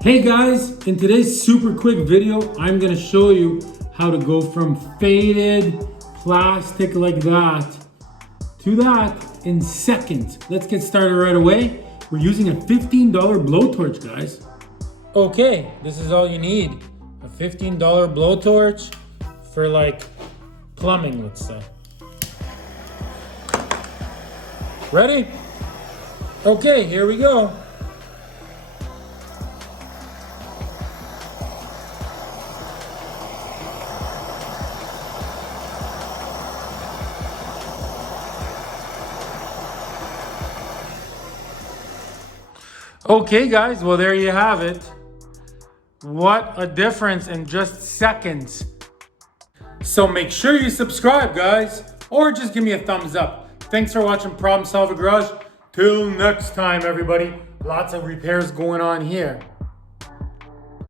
Hey guys, in today's super quick video, I'm gonna show you how to go from faded plastic like that to that in seconds. Let's get started right away. We're using a $15 blowtorch, guys. Okay, this is all you need. A $15 blowtorch for like plumbing, let's say. Ready? Okay, here we go. Okay guys, well there you have it. What a difference in just seconds. So make sure you subscribe guys, or just give me a thumbs up. Thanks for watching Problem Solver Garage. Till next time everybody, lots of repairs going on here.